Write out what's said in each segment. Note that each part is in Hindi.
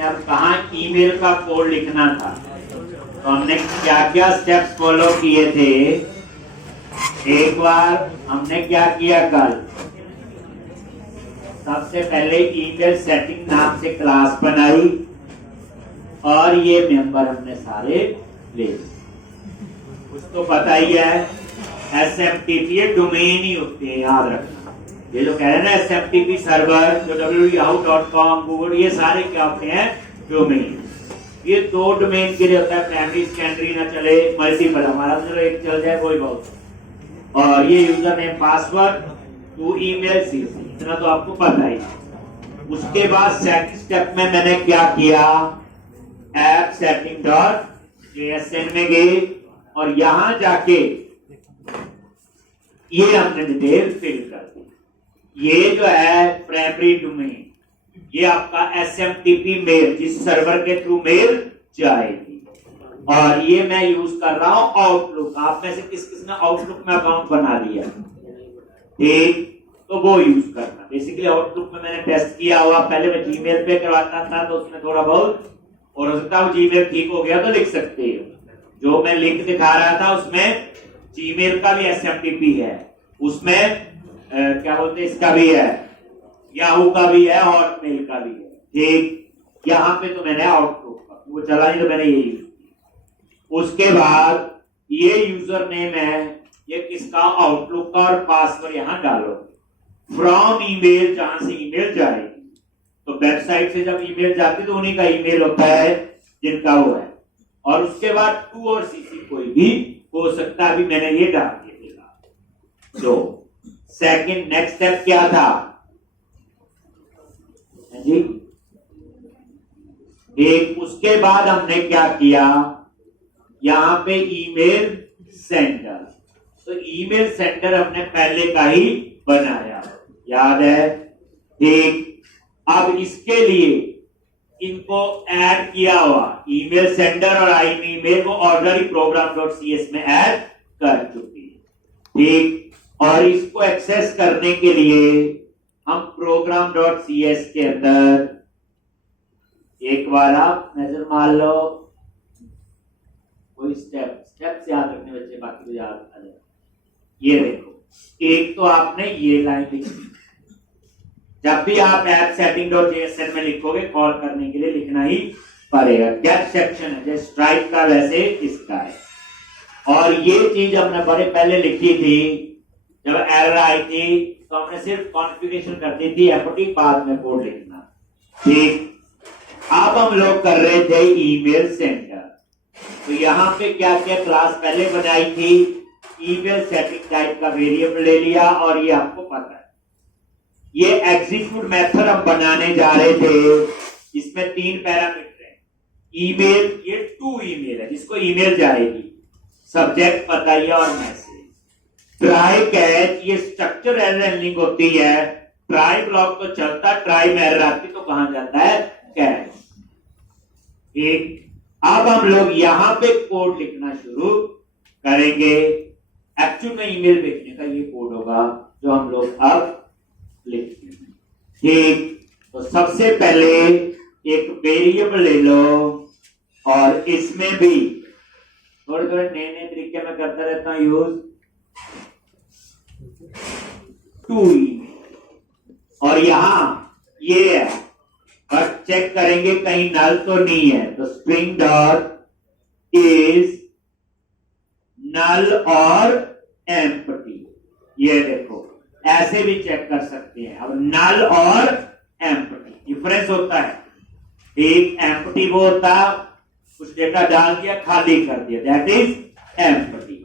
हमने अब कहा ईमेल का कोड लिखना था, तो हमने क्या क्या स्टेप्स फॉलो किए थे। एक बार हमने क्या किया कल, सबसे पहले ईमेल सेटिंग नाम से क्लास बनाई और ये मेंबर हमने सारे ले लिए। कुछ तो पता ही है, SMTP डोमेन ही होते हैं, याद रखना। ये जो कह रहे हैं ना SMTP सर्वर, जो www.yahoo.com, गूगल, ये सारे क्या होते हैं, डोमेन। ये दो डोमेन के लिए होता है, प्राइमरी सेकेंडरी ना चले, मल्टीपल। हमारा चलो एक चल जाए कोई बात। और ये user name password to email CC, इतना तो आपको पता ही। उसके बाद सेकंड स्टेप में मैंने क्या किया, ऐप सेटिंग .jsn में गए और यहां जाके ये हमने डिटेल फिल कर दी। ये जो है प्राइमरी डोमेन, ये आपका SMTP मेल, जिस सर्वर के थ्रू मेल जाएगी। और ये मैं यूज कर रहा हूं आउटलुक। आप में से किस किसने आउटलुक में अकाउंट बना लिया, ठीक, तो वो यूज करना। बेसिकली आउटलुक में मैंने टेस्ट किया हुआ, पहले मैं जीमेल पे करवाता था तो उसमें थोड़ा बहुत, और हो सकता है जीमेल ठीक हो गया तो लिख सकते हो। जो मैं लिंक दिखा रहा था उसमें जीमेल का भी SMTP है, उसमें क्या बोलते हैं, इसका भी है, याहू का भी है, हॉटमेल का भी है, ठीक। यहाँ पे तो मैंने आउटलुक का, वो चला नहीं तो मैंने ये यूज किया। उसके बाद ये यूजर नेम है, ये किसका, आउटलुक का, और पासवर्ड यहाँ डालो फ्रॉम ईमेल, जहां से ईमेल जाएगी। तो वेबसाइट से जब ईमेल जाती तो उन्हीं का ईमेल होता है जिनका वो है। और उसके बाद टू और CC कोई भी हो सकता है, अभी मैंने ये डाल दिया। तो सेकंड नेक्स्ट स्टेप क्या था जी, एक उसके बाद हमने क्या किया, यहां पे ईमेल सेंडर। तो ईमेल सेंडर हमने पहले का ही बनाया, याद है, ठीक। अब इसके लिए इनको ऐड किया हुआ, ईमेल सेंडर और ईमेल को ऑर्डर program.cs में ऐड कर चुकी है, ठीक। और इसको एक्सेस करने के लिए हम program.cs के अंदर एक बार आप नजर मार लो, कोई स्टेप्स याद रखने बच्चे, बाकी तो याद आ जाए। ये देखो, एक तो आपने ये लाइन लिखी, जब भी आप ऐप सेटिंग.jsn में लिखोगे, कॉल करने के लिए लिखना ही पड़ेगा। गेट सेक्शन है जैसे स्ट्राइक का, वैसे इसका है। और ये चीज हमने बड़े पहले लिखी थी, जब एरर आई थी तो हमने सिर्फ कॉन्फ़िगरेशन कर दी थी, एम्प्टी, बाद में कोड लिखना, ठीक। अब हम लोग कर रहे थे ईमेल सेंडर। तो यहाँ पे क्या क्या क्लास पहले बनाई थी, ईमेल सेटिंग टाइप का वेरिएबल ले लिया, और ये आपको पता है ये एग्जीक्यूट मेथड हम बनाने जा रहे थे। इसमें 3 पैरामीटर है। ईमेल, ये टू ईमेल है जिसको ईमेल जाएगी, सब्जेक्ट पता ही है, और मैसेज। ट्राई कैच, ये स्ट्रक्चर एरर हैंडलिंग होती है। ट्राई ब्लॉक तो चलता, ट्राई में एरर आती तो कहां जाता है, कैच, ठीक। अब हम लोग यहां पे कोड लिखना शुरू करेंगे। एक्चुअल में ईमेल भेजने का ये कोड होगा जो हम लोग अब लिखते हैं, ठीक। तो सबसे पहले एक वेरिएबल ले लो, और इसमें भी थोड़े थोड़े नए नए तरीके में करता रहता हूं यूज, टू ईमेल। और यहां ये है, और चेक करेंगे कहीं नल तो नहीं है, तो स्ट्रिंग डॉट इज नल और एम्प्टी। ये देखो, ऐसे भी चेक कर सकते हैं। अब नल और एम्प्टी डिफरेंस होता है, एक एम्प्टी वो होता, कुछ डेटा डाल दिया, खाली कर दिया, दैट इज एम्प्टी।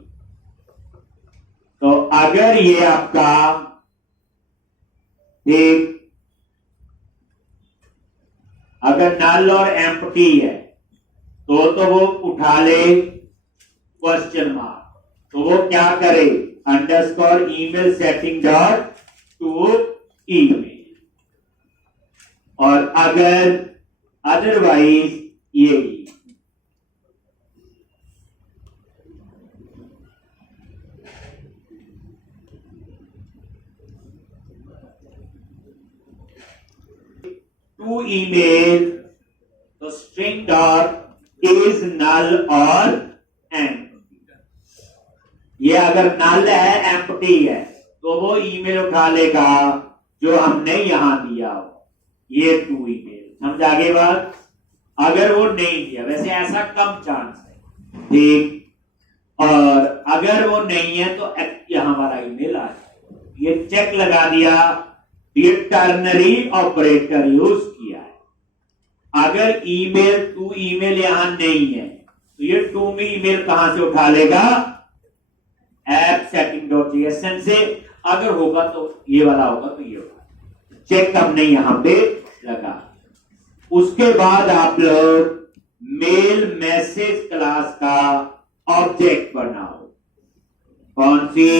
तो अगर ये आपका एक, अगर नल और एम्प्टी है तो वो उठा ले क्वेश्चन मार्क, तो वो क्या करे, underscore email setting dot to email. और अगर अदरवाइज ये टू ईमेल तो स्ट्रिंग डॉट इज नल और एम्प्टी। ये अगर नल है एम्प्टी है तो वो ईमेल उठा लेगा जो हमने यहां दिया हो, ये टू ईमेल। समझ आगे बात? अगर वो नहीं दिया, वैसे ऐसा कम चांस है, ठीक, और अगर वो नहीं है तो यहां हमारा ईमेल आ जाए। ये चेक लगा दिया, ये टर्नरी ऑपरेटर यूज किया है। अगर ईमेल टू ईमेल यहां नहीं है तो ये टू में ईमेल कहां से उठा लेगा? ऐप सेटिंग डॉट जेएसएन से। अगर होगा तो ये वाला होगा तो ये होगा। चेक हमने यहां पे लगा। उसके बाद आप लोग मेल मैसेज क्लास का ऑब्जेक्ट बनाओ। कौन सी?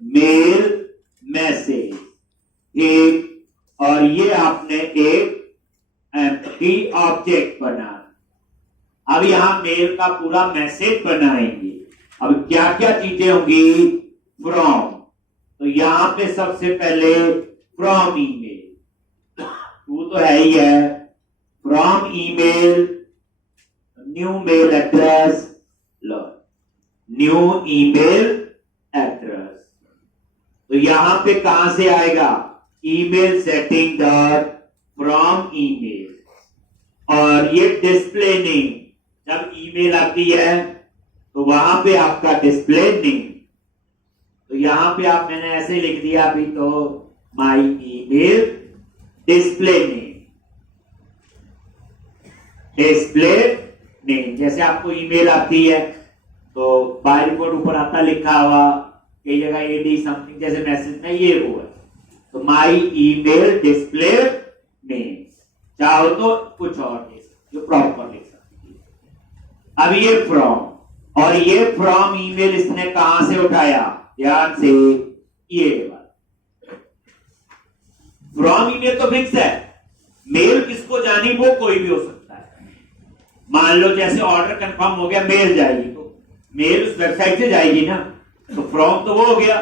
मेल मैसेज, एक, और ये आपने एक एम्प्टी ऑब्जेक्ट बना। अब यहां मेल का पूरा मैसेज बनाएंगे। अब क्या क्या चीजें होंगी? फ्रॉम, तो यहां पे सबसे पहले फ्रॉम ईमेल, टू तो है ही है, from email new mail address, new email address. तो यहां पे कहां से आएगा? Email setting dot from email, और ये डिस्प्ले नेम, जब ईमेल आती है तो वहां पे आपका डिस्प्ले नेम, तो यहां पे आप, मैंने ऐसे लिख दिया अभी, तो my email display name, display name. जैसे आपको ईमेल आती है तो बाय डिफॉल्ट ऊपर आता लिखा हुआ, कई जगह एडी समथिंग जैसे मैसेज में ये वो है, तो माई ईमेल डिस्प्ले नेम। चाहो तो कुछ और दे सकते हो, प्रॉपर लिख सकते हो। अब ये फ्रॉम, और ये फ्रॉम ईमेल इसने कहां से उठाया? ध्यान से, ये वाला फ्रॉम ईमेल तो फिक्स है, मेल किसको जानी वो कोई भी हो सकता है। मान लो जैसे ऑर्डर कंफर्म हो गया, मेल जाएगी, तो मेल उस वेबसाइट से जाएगी ना, तो फ्रॉम तो वो हो गया।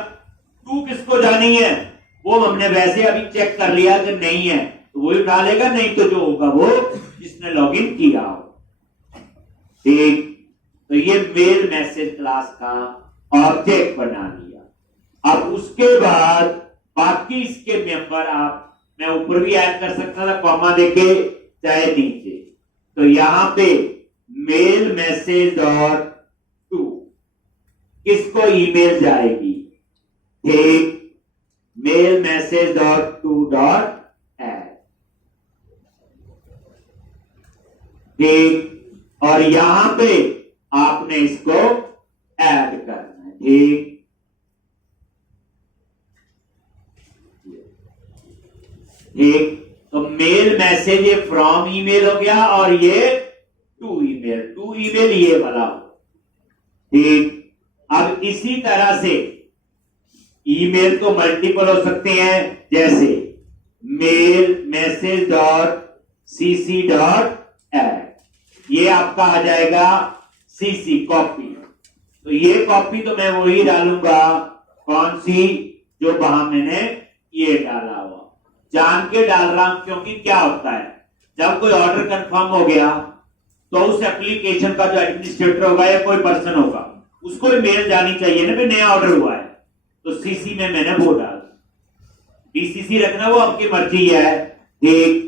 टू किसको जानी है वो हमने वैसे अभी चेक कर लिया, अगर नहीं है तो वो उठा लेगा, नहीं तो जो होगा वो जिसने लॉगिन किया हो, ठीक। तो ये मेल मैसेज क्लास का ऑब्जेक्ट बना लिया। अब उसके बाद बाकी इसके मेंबर आप, मैं ऊपर भी ऐड कर सकता था कॉमा देके, चाहे नीचे। तो यहां पे मेल मैसेज डॉट टू किसको ईमेल जाएगी? ठीक, mail message dot to dot add, ठीक, और यहां पे आपने इसको ऐड करना है, ठीक। ठीक, तो मेल मैसेज ये फ्रॉम ईमेल हो गया, और ये टू ईमेल ये वाला, ठीक। अब इसी तरह से ईमेल तो मल्टीपल हो सकते हैं, जैसे mail message dot CC dot add, ये आपका आ जाएगा सीसी कॉपी। तो ये कॉपी तो मैं वही डालूंगा, कौन सी? जो वहां मैंने ये डाला हुआ, जान के डाल रहा हूं, क्योंकि क्या होता है जब कोई ऑर्डर कंफर्म हो गया तो उस एप्लीकेशन का जो एडमिनिस्ट्रेटर होगा या कोई पर्सन होगा, उसको मेल जानी चाहिए ना, नया ऑर्डर हुआ है, तो सीसी में मैंने वो डाल, डीसीसी रखना वो आपकी मर्जी है, ठीक।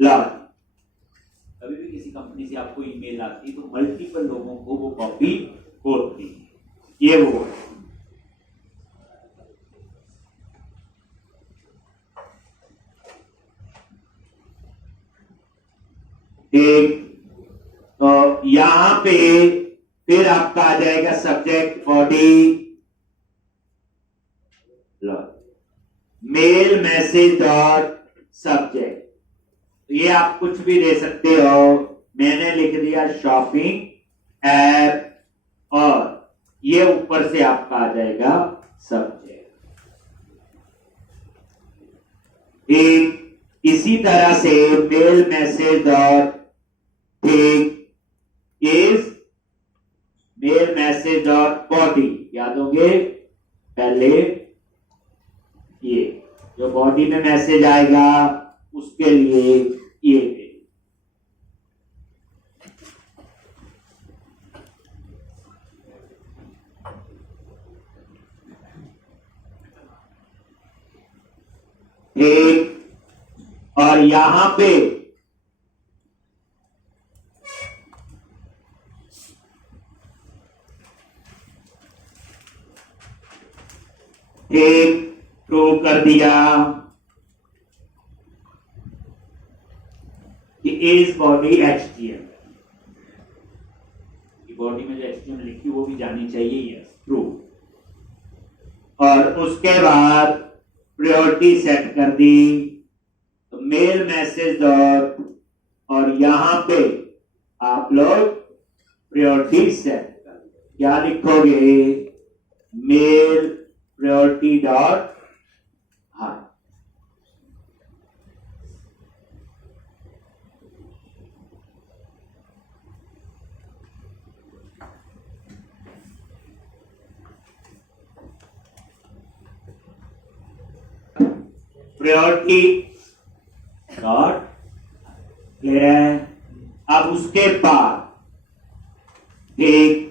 लॉग, कभी भी किसी कंपनी से आपको ईमेल आती है तो मल्टीपल लोगों को वो कॉपी होती है, ये वो है। ठीक, तो यहां पे फिर आपका आ जाएगा subject body, mail message dot subject, ये आप कुछ भी दे सकते हो, मैंने लिख दिया शॉपिंग ऐप, और ये ऊपर से आपका आ जाएगा सब्जेक्ट, ठीक। इसी तरह से मेल मैसेज डॉट, ठीक, is male message dot body, याद होंगे पहले, ये जो बॉडी में मैसेज आएगा उसके लिए ये, ठीक। और यहां पे ठीक ट्रू कर दिया कि इस बॉडी HTML, बॉडी में जो HTML लिखी वो भी जानी चाहिए, यस ट्रू। और उसके बाद प्रायोरिटी सेट कर दी, तो मेल मैसेज डॉट, और यहां पे आप लोग प्रायोरिटी सेट कर, क्या लिखोगे, mail priority dot high. Priority dot clear है। अब उसके बाद ठीक,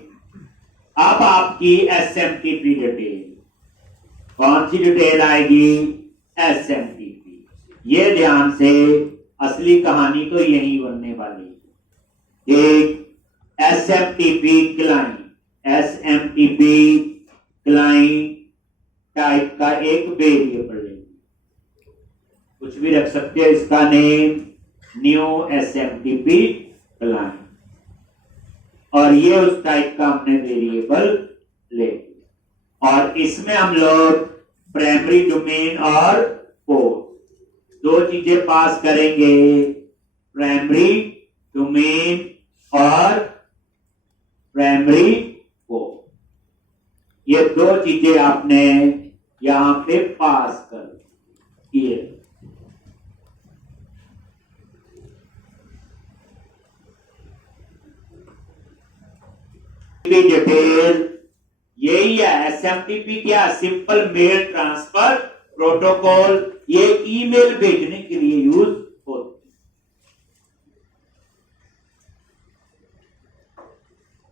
अब आपकी SMTP डिटेल, कौन सी डिटेल आएगी, SMTP। ये ध्यान से, असली कहानी तो यही बनने वाली। एक SMTP client, SMTP client type का एक वेरिएबल लेंगे, कुछ भी रख सकते हो, इसका नेम न्यू SMTP क्लाइंट, और ये उस टाइप का हमने वेरिएबल लेंगे। और इसमें हम लोग प्राइमरी डोमेन और पोर्ट दो चीजें पास करेंगे, प्राइमरी डोमेन और प्राइमरी पोर्ट, ये दो चीजें आपने यहां पे पास कर किए। डिटेल यही है, SMTP क्या, सिंपल मेल ट्रांसफर प्रोटोकॉल, ये ईमेल भेजने के लिए यूज होती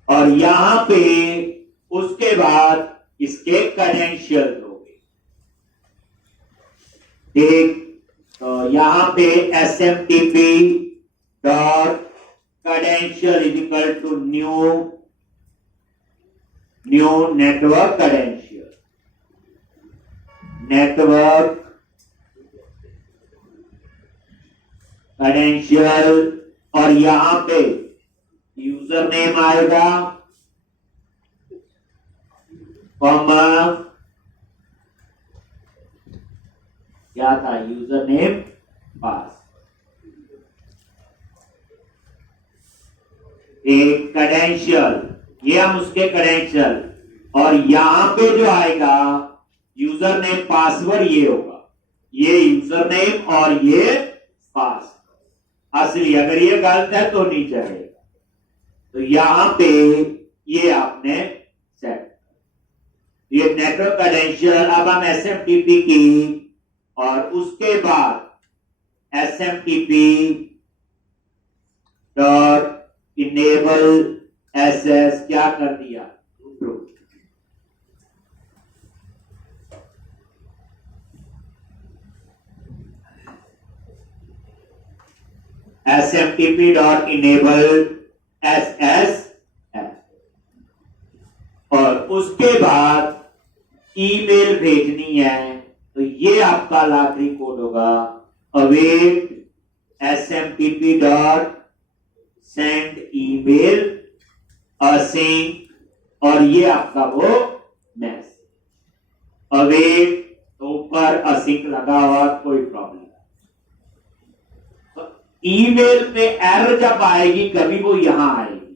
है। और यहां पे उसके बाद इसके क्रेडेंशियल हो गए, ठीक। तो यहां पे SMTP dot credential is equal to new network credential, network credential, और यहां पे यूजर नेम आएगा, कॉमा क्या था, यूजर नेम पास, एक क्रेडेंशियल, ये हम उसके क्रेडेंशियल, और यहां पे जो आएगा यूजर नेम पासवर्ड, ये होगा, ये यूजर नेम और ये पासवर्ड असली, अगर ये गलत है तो नहीं चलेगा। तो यहां पे ये आपने सेट, ये नेटवर्क क्रेडेंशियल। अब हम SMTP की, और उसके बाद SMTP डॉट इनेबल SS क्या कर दिया, SMTP डॉट इनेबल SS, और उसके बाद ईमेल भेजनी है, तो ये आपका आखिरी कोड होगा, await SMTP dot send email async, और ये आपका वो मैसेज, अवेट तो ऊपर असिंक लगा हुआ, कोई प्रॉब्लम नहीं। तो ईमेल पे एरर जब आएगी कभी वो यहां आएगी,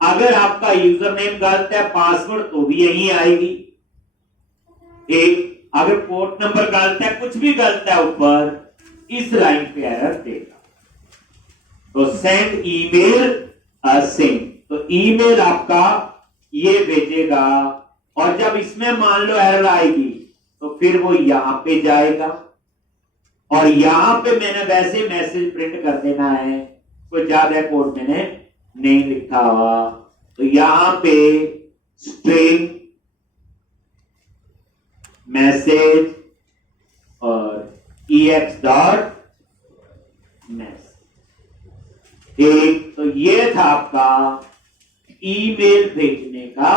अगर आपका यूजर नेम गलत है, पासवर्ड तो भी यहीं आएगी, एक अगर पोर्ट नंबर गलत है, कुछ भी गलत है, ऊपर इस लाइन पे एरर देगा। तो सेंड ईमेल असिंक, तो ईमेल आपका ये भेजेगा, और जब इसमें मान लो एरर आएगी तो फिर वो यहां पे जाएगा, और यहां पे मैंने वैसे मैसेज प्रिंट कर देना है, कोई ज्यादा कोड मैंने नहीं लिखा हुआ, तो यहां पे स्ट्रिंग मैसेज और ex.mess। ठीक, तो ये था आपका ईमेल भेजने का।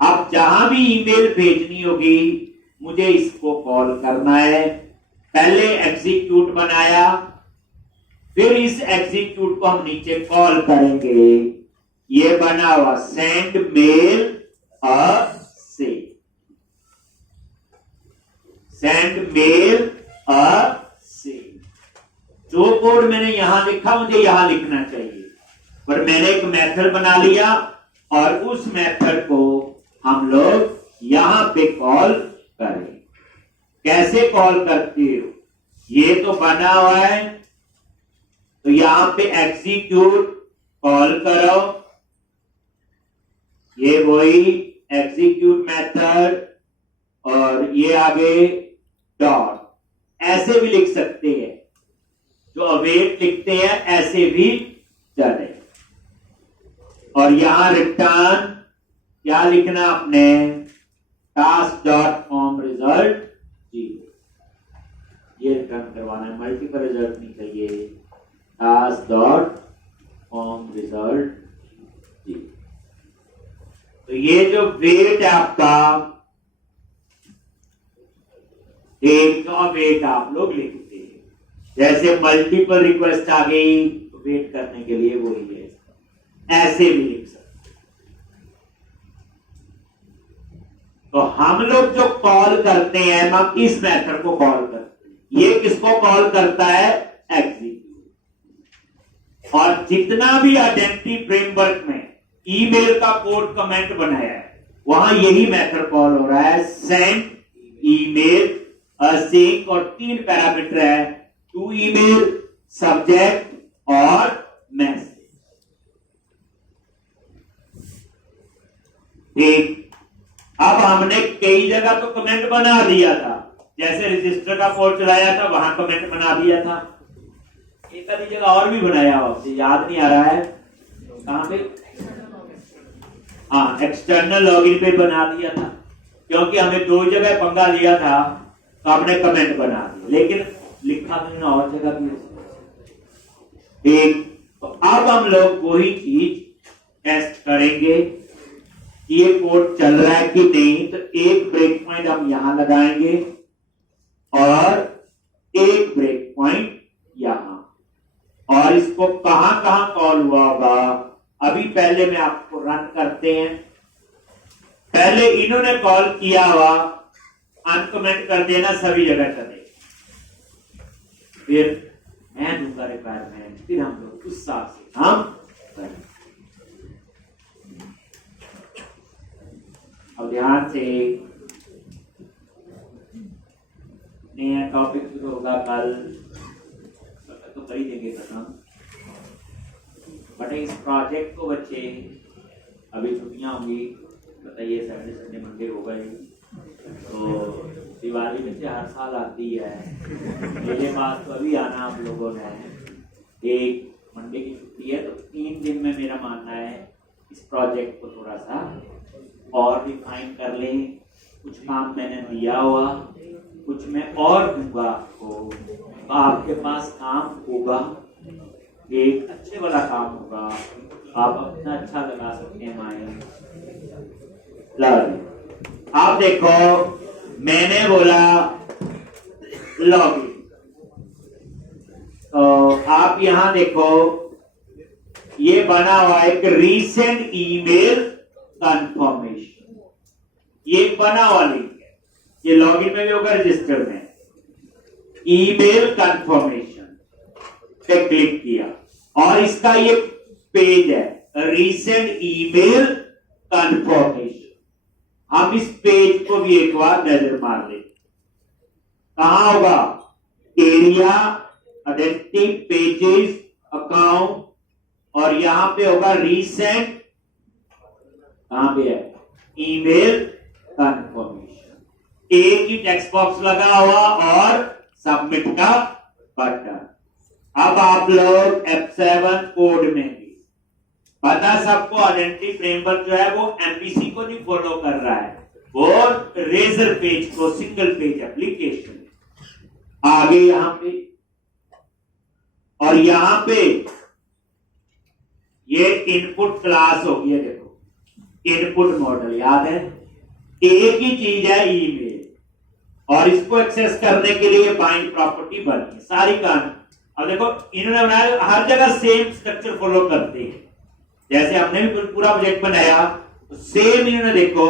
अब जहां भी ईमेल भेजनी होगी मुझे इसको कॉल करना है। पहले एग्जीक्यूट बनाया, फिर इस एग्जीक्यूट को हम नीचे कॉल करेंगे। ये बना हुआ सेंड मेल से, सेंड मेल से। जो कोड मैंने यहां लिखा मुझे यहां लिखना चाहिए, पर मैंने एक मेथड बना लिया और उस मेथड को हम लोग यहां पे कॉल करें। कैसे कॉल करते हो? ये तो बना हुआ है, तो यहां पे एग्जीक्यूट कॉल करो। ये वही एग्जीक्यूट मेथड, और ये आगे डॉट, ऐसे भी लिख सकते हैं। जो अवेट लिखते हैं ऐसे भी चले। और यहां रिटर्न क्या लिखना आपने? Task dot form result 0। ये रिटर्न करवाना है, मल्टीपल रिजल्ट नहीं चाहिए। Task dot form result 0। तो ये जो वेट है आपका, एक का वेट आप लोग लिखते हैं। जैसे मल्टीपल रिक्वेस्ट आ गई तो वेट करने के लिए वही है, ऐसे भी लिख सकते। तो हम लोग जो कॉल करते हैं, हम इस मेथड को कॉल करते हैं। ये किसको कॉल करता है? एग्जीक्यूट। और जितना भी आइडेंटिटी फ्रेमवर्क में ईमेल का कोड कमेंट बनाया है, वहां यही मेथड कॉल हो रहा है। सेंड ईमेल सिंक, और 3 पैरामीटर है, टू ईमेल, सब्जेक्ट और मैसेज। ठीक, अब हमने कई जगह तो कमेंट बना दिया था। जैसे रजिस्टर का कोड चलाया था, वहां कमेंट बना दिया था। एक आधी जगह और भी बनाया हो, आपसे याद नहीं आ रहा है कहां पे? हाँ, एक्सटर्नल लॉगिन पे बना दिया था, क्योंकि हमें 2 जगह पंगा लिया था, तो हमने कमेंट बना दिया, लेकिन लिखा तो और जगह भी। ठीक, तो अब हम लोग वही चीज टेस्ट करेंगे कि ये कोड चल रहा है कि नहीं। तो एक ब्रेक पॉइंट हम यहां लगाएंगे और एक ब्रेक पॉइंट यहां, और इसको कहां कहां कॉल हुआ होगा अभी पहले मैं आपको रन करते हैं। पहले इन्होंने कॉल किया हुआ अनकमेंट कर देना, सभी जगह चले। फिर मैं दूंगा रिक्वायरमेंट, फिर हम लोग उस हिसाब से काम करें। अब ध्यान से, नया टॉपिक शुरू होगा कल तो कर ही देंगे खत्म। बट इस प्रोजेक्ट को बच्चे अभी छुट्टियां होंगी, बताइए सैटरडे संडे मंडे होगा ही, तो दिवाली में से हर साल आती है। मेरे पास तो अभी आना आप लोगों ने, एक मंडे की छुट्टी है, तो 3 दिन में मेरा मानना है इस प्रोजेक्ट को थोड़ा सा और रिफाइन कर लें। कुछ काम मैंने दिया हुआ, कुछ मैं और दूंगा आपको, तो आपके पास काम होगा, एक अच्छे वाला काम होगा, आप अपना अच्छा लगा सकते हैं माइंड। आप देखो, मैंने बोला लॉगिन, तो आप यहां देखो ये बना हुआ एक रीसेंट ईमेल कंफर्मेशन, ये बना हुआ लिंक है। ये लॉगिन में भी होगा, रजिस्टर में। ईमेल कंफर्मेशन पे क्लिक किया और इसका ये पेज है, रीसेंट ईमेल कंफर्मेशन। हम इस पेज को भी एक बार नजर मार लें। कहां होगा? एरिया, आइडेंटिटी, पेजेस, अकाउंट, और यहां पे होगा रीसेंट, कहां पे है? Email confirmation. एक ही टेक्स्ट बॉक्स लगा हुआ और सबमिट का बटन। अब आप लोग F7 कोड में भी पता सबको, आइडेंटिटी फ्रेमवर्क जो है वो MVC को नहीं फॉलो कर रहा है, और रेजर पेज को सिंगल पेज एप्लीकेशन। आगे यहां पे और यहां पे ये इनपुट क्लास होगी है, देखो इनपुट मॉडल याद है, एक ही चीज है ईमेल, और इसको एक्सेस करने के लिए बाइंड प्रॉपर्टी बनती है सारी काम। अब देखो इन्होंने बनाया, हर जगह सेम स्ट्रक्चर फॉलो करते हैं, जैसे हमने भी पूरा प्रोजेक्ट बनाया तो सेम इन्होंने देखो।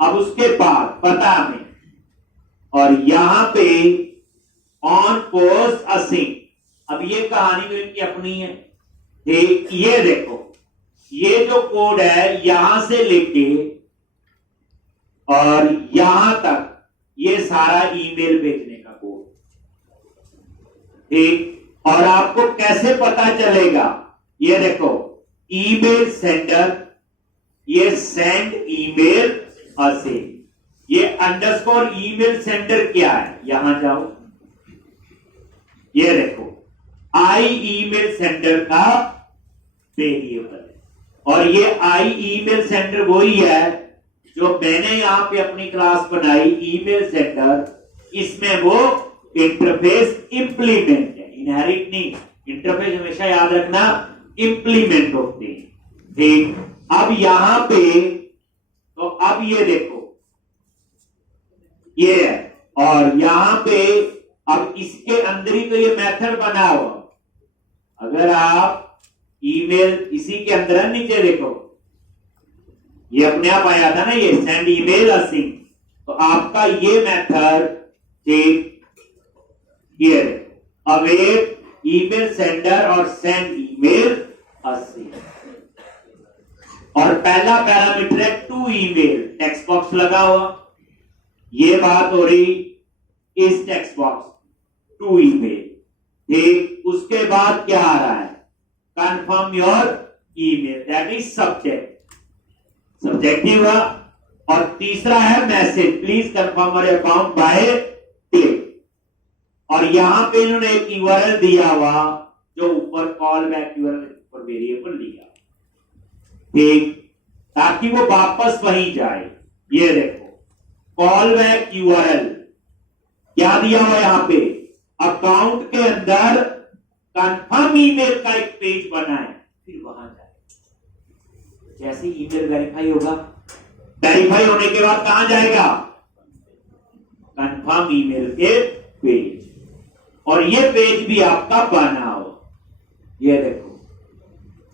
अब उसके बाद पता में, और यहां पे ऑन पोस्ट असिंग, अब ये कहानी तो इनकी अपनी है। ये देखो ये जो कोड है यहां से लेके और यहां तक ये सारा ईमेल भेजने का कोड, ठीक। और आपको कैसे पता चलेगा, ये देखो ईमेल सेंडर, ये सेंड ईमेल असिंग, ये अंडरस्कोर ईमेल सेंडर क्या है, यहां जाओ, ये देखो आई ईमेल सेंडर का वेरिएबल है, और ये आई ईमेल सेंडर वही है जो मैंने यहां पे अपनी क्लास बनाई ईमेल सेंडर, इसमें वो इंटरफेस इंप्लीमेंट है, इनहेरिट नहीं। इंटरफेस हमेशा याद रखना इंप्लीमेंट होते हैं, ठीक। अब यहां पे तो अब ये देखो ये है, और यहां पे अब इसके अंदर ही तो ये मेथड बना हुआ, अगर आप ईमेल इसी के अंदर है, नीचे देखो ये अपने आप आया था ना, ये सेंड ईमेल असिंग, तो आपका ये मेथड, ठीक, ये अवेट ईमेल सेंडर और सेंड ईमेल असिंग, और पहला पैरामीटर है टू ईमेल, टेक्स्ट बॉक्स लगा हुआ, ये बात हो रही इस टेक्स्ट बॉक्स टू ईमेल, ठीक। उसके बाद क्या आ रहा है, confirm your email, that is subject, subjective हुआ। और तीसरा है message, please confirm your account by click, और यहां पे इन्होंने एक यूआरएल दिया हुआ जो ऊपर कॉल बैक यूआरएल ऊपर वेरिएबल लिया, ठीक, ताकि वो वापस वहीं जाए। ये देखो कॉल बैक यूआरएल क्या दिया हुआ यहां पे, अकाउंट के अंदर कंफर्म ईमेल का एक पेज बनाए, फिर वहां जाए, जैसे ईमेल वेरीफाई होगा, वेरीफाई होने के बाद कहां जाएगा, कंफर्म ईमेल के पेज, और ये पेज भी आपका बना हो, ये देखो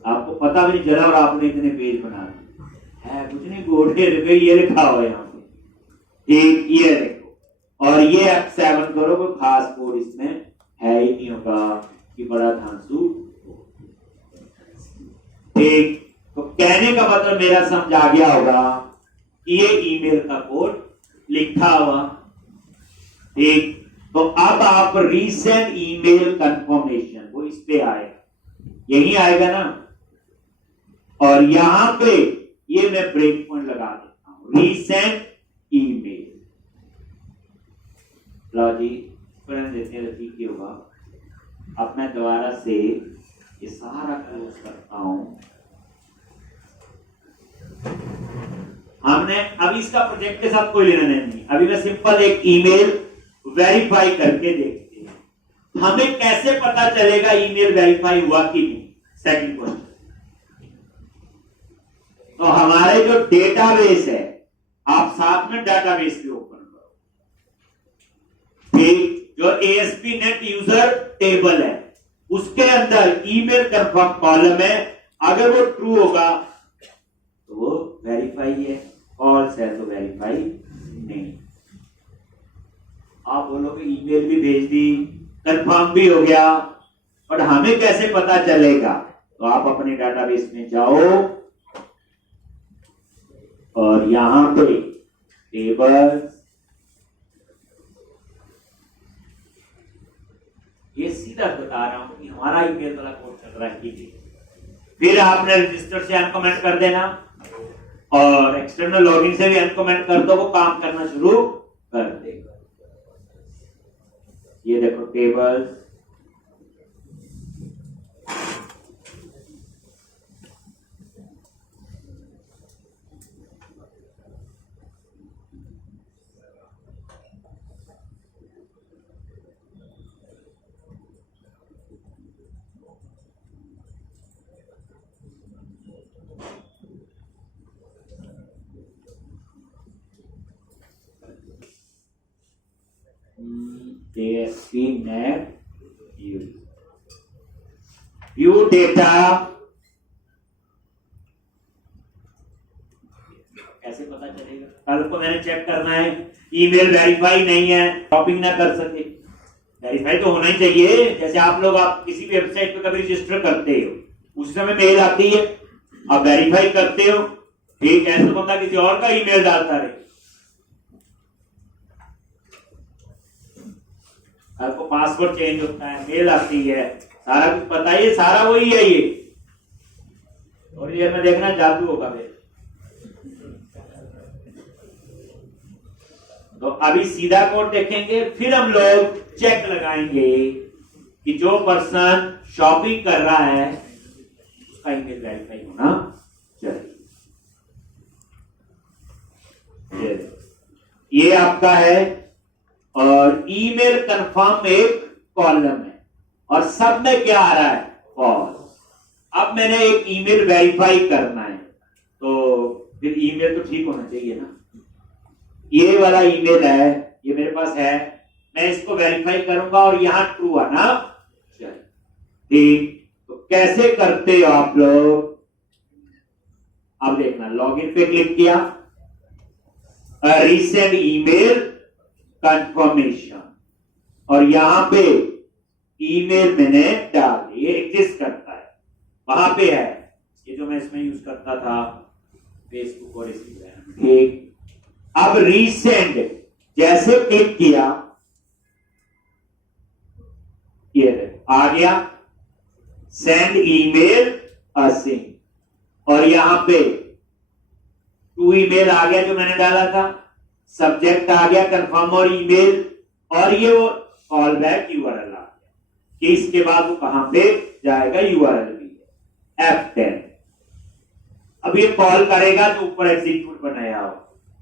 आपको पता भी नहीं चला और आपने इतने पेज बना दिए है, कुछ नहीं, बोर्ड ये लिखा हुआ यहां पे, ठीक, ये देखो। और ये F7 करो, कोई खास कोड इसमें है ही नहीं होगा कि बड़ा धांसू, ठीक। तो कहने का मतलब मेरा समझ आ गया होगा कि ये ईमेल का कोड लिखा हुआ, ठीक। तो अब आप रीसेंड ईमेल कंफर्मेशन, वो इस पे आएगा, यही आएगा ना, और यहां पे ये मैं ब्रेक पॉइंट लगा देता हूं, रीसेंड ईमेल, लो जी देते तो ठीक ही होगा। अब मैं दोबारा से ये सारा क्लोज करता हूं। हमने अभी इसका प्रोजेक्ट के साथ कोई लेना नहीं, अभी मैं सिंपल एक ईमेल वेरीफाई करके देखते हैं, हमें कैसे पता चलेगा ईमेल वेरीफाई हुआ कि नहीं। सेकंड क्वेश्चन, तो हमारे जो डेटाबेस है, आप साथ में डेटाबेस भी ओपन करो, ठीक। जो ASP.NET यूजर टेबल है उसके अंदर ईमेल कंफर्म कॉलम है, अगर वो ट्रू होगा तो वो वेरीफाई है, फॉल्स है तो वेरीफाई नहीं। आप बोलोगे ईमेल भी भेज दी, कंफर्म भी हो गया, पर हमें कैसे पता चलेगा, तो आप अपने डेटाबेस में जाओ और यहां पे टेबल्स, ये सीधा बता रहा हूं कि हमारा ईमेल वाला कोड चल रहा है, ठीक है। फिर आपने रजिस्टर से अनकमेंट कर देना और एक्सटर्नल लॉगिन से भी अनकमेंट कर दो, वो काम करना शुरू कर देगा। ये देखो tables, ASP NAP view data कैसे पता चलेगा? कल को मैंने चेक करना है, ईमेल वेरीफाई नहीं है, शॉपिंग ना कर सके। वेरीफाई तो होना ही चाहिए। जैसे आप लोग आप किसी भी वेबसाइट पे कभी रजिस्टर करते हो, उस समय मेल आती है, आप वेरीफाई करते हो, ठीक है, तो बंदा किसी और का ईमेल डालता रहे। आपको पासवर्ड चेंज होता है, मेल आती है, सारा कुछ पता है, सारा वही है ये। और ये में देखना जादू होगा फिर। तो अभी सीधा कोड देखेंगे, फिर हम लोग चेक लगाएंगे कि जो पर्सन शॉपिंग कर रहा है उसका ईमेल वेरीफाई होना चाहिए। ये आपका है, और ईमेल कंफर्म एक कॉलम है, और सब में क्या आ रहा है? फॉल्स। अब मैंने एक ईमेल वेरीफाई करना है, तो फिर ईमेल तो ठीक होना चाहिए ना। ये वाला ईमेल है, ये मेरे पास है, मैं इसको वेरीफाई करूंगा और यहां ट्रू आना चाहिए, ठीक। तो कैसे करते हो आप लोग? अब देखना, लॉगिन पे क्लिक किया, रीसेंड ईमेल कंफर्मेशन, और यहां पे ईमेल मैंने डाल दी, ये एग्जिस्ट करता है, वहां पे है ये जो मैं इसमें यूज करता था, फेसबुक और इंस्टाग्राम, ठीक। अब रीसेंड जैसे क्लिक किया, ये आ गया सेंड ईमेल असिंग, और यहां पे टू ईमेल आ गया जो मैंने डाला था, सब्जेक्ट आ गया कंफर्म और ईमेल, और ये वो कॉल बैक यूआरएल आ गया कि इसके बाद वो कहां पे जाएगा, यूआरएल भी है F10। अब ये कॉल करेगा जो ऊपर एग्जीक्यूट बनाया हो,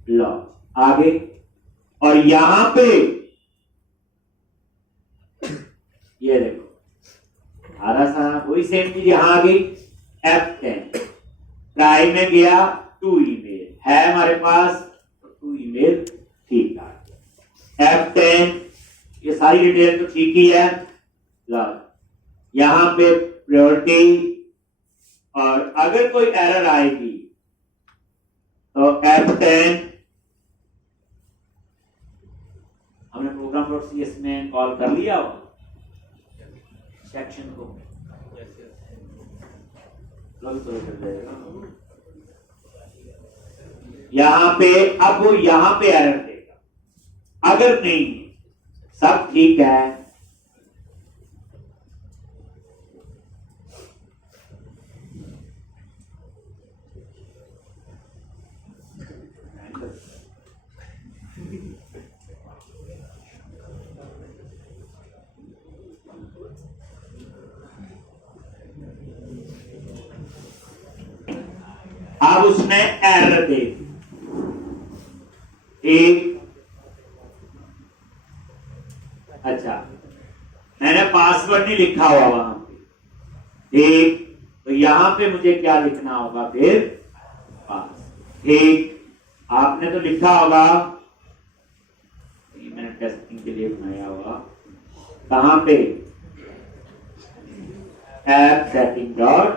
लॉन्च आगे, और यहां पे ये देखो आ रहा सा वही सेम चीज यहां आ गई, F10 ट्राई में गया, टू ईमेल है हमारे पास, तो टू ईमेल ठीक आ गया, F10 ये सारी डिटेल तो ठीक ही है, यहां पे प्रायोरिटी, और अगर कोई एरर आएगी तो F10 हमने program.cs में कॉल कर लिया हो सेक्शन को, यहां पे अब वो यहां पे एरर देगा, अगर नहीं सब ठीक है अब उसने एरर दे, ठीक। अच्छा, मैंने पासवर्ड नहीं लिखा हुआ वहां पे, ठीक, तो यहां पे मुझे क्या लिखना होगा फिर? पास, ठीक। आपने तो लिखा होगा, मैंने टेस्टिंग के लिए बनाया होगा, कहां पे? ऐप सेटिंग डॉट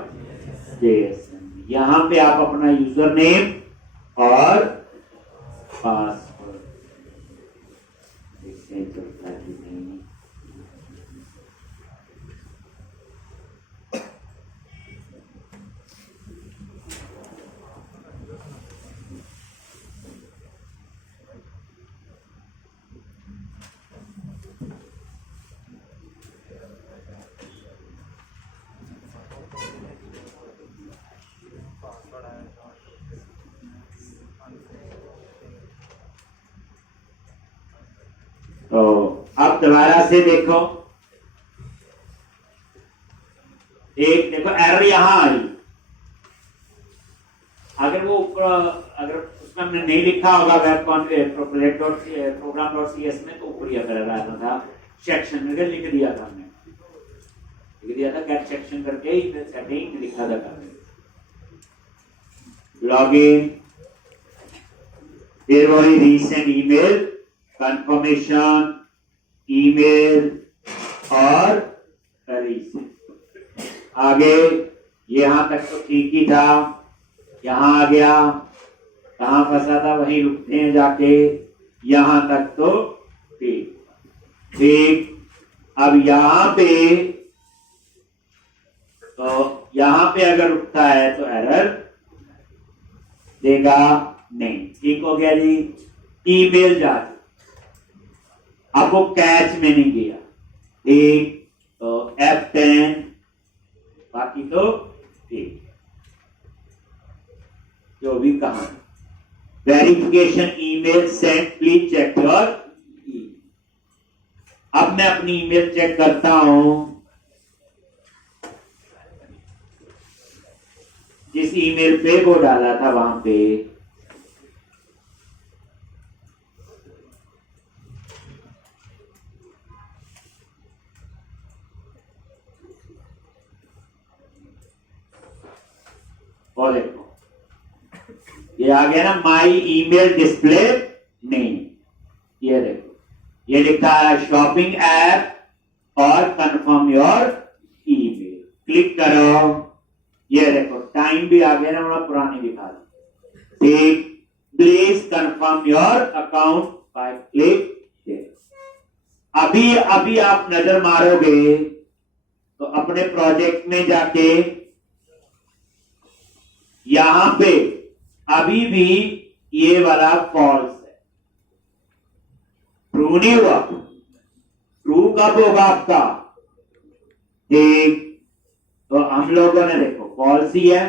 जेएस, यहां पे आप अपना यूजर नेम और पासवर्ड चलता है कि नहीं। तो अब दोबारा से देखो, एक देखो एरर यहां आई, अगर वो अगर उसमें हमने नहीं लिखा होगा वेब प्रोग्राम.cs में, तो ऊपर यह एरर आता था, सेक्शन में लिख दिया था हमने, लिख दिया था कैट सेक्शन करके ईमेल सेटिंग लिखा था, लॉगिन, फिर वही रीसेंड ईमेल कंफर्मेशन, ईमेल और रिसीव। आगे यहां तक तो ठीक ही था, यहां आ गया, कहां फंसा था वहीं रुकते हैं जाके, यहां तक तो ठीक ठीक। अब यहां पे, तो यहां पे अगर रुकता है तो एरर देगा नहीं। ठीक हो गया जी। ईमेल जांच, अब वो कैच में नहीं गया, ठीक, तो F10, बाकी तो ठीक, जो भी कहा। Verification email send, please check your email. अब मैं अपनी ईमेल चेक करता हूं, जिस ईमेल पे वो डाला था वहां पे और देखो ये आ गया ना, माई ईमेल डिस्प्ले नहीं, ये देखो ये लिखा है शॉपिंग ऐप और कंफर्म योर ईमेल। क्लिक करो, ये देखो टाइम भी आ गया ना, बड़ा पुरानी दिखा दी। ठीक, please confirm your account by click. अभी अभी आप नजर मारोगे तो अपने प्रोजेक्ट में जाके यहां पे अभी भी ये वाला फॉल्स है, ट्रू नहीं हुआ। ट्रू कब होगा आपका? ठीक, तो हम लोगों ने देखो फॉल्स ही है,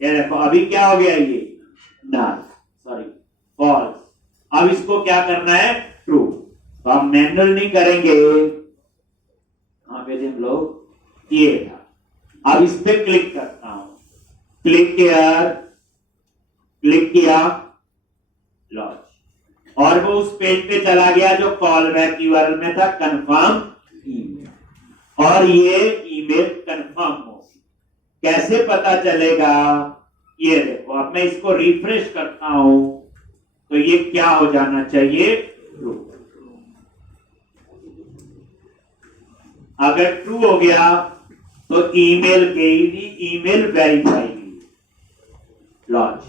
ये देखो अभी क्या हो गया, ये नल, सॉरी फॉल्स। अब इसको क्या करना है? ट्रू। तो हम मैनुअल नहीं करेंगे, यहां पे हम लोग ये था। अब इस पे क्लिक करता हूं, क्लिक किया, लॉन्च, और वो उस पेज पे चला गया जो कॉल बैक यूआरएल में था, कंफर्म ईमेल, और ये ईमेल कंफर्म हो। कैसे पता चलेगा? ये देखो, अब मैं इसको रिफ्रेश करता हूं तो ये क्या हो जाना चाहिए? ट्रू। अगर ट्रू हो गया तो ईमेल गई, ईमेल वेरीफाई हुई, लॉन्च।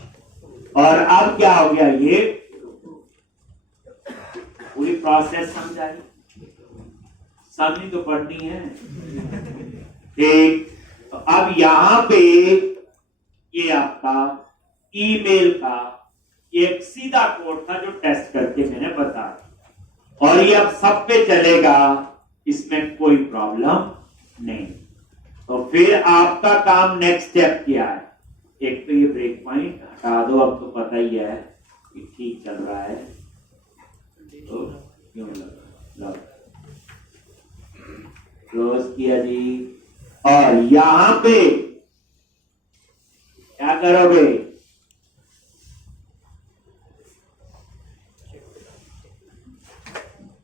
और अब क्या हो गया? ये पूरी प्रोसेस समझाई, समझनी तो पड़नी है। ठीक, तो अब यहां पे ये आपका ईमेल का एक सीधा कोड था जो टेस्ट करके मैंने बताया, और ये अब सब पे चलेगा, इसमें कोई प्रॉब्लम नहीं। तो फिर आपका काम नेक्स्ट स्टेप क्या है? एक तो ये ब्रेक पॉइंट हटा दो, अब तो पता ही है कि ठीक चल रहा है, तो क्यों लगा क्लोज किया जी। और यहां पे क्या करोगे?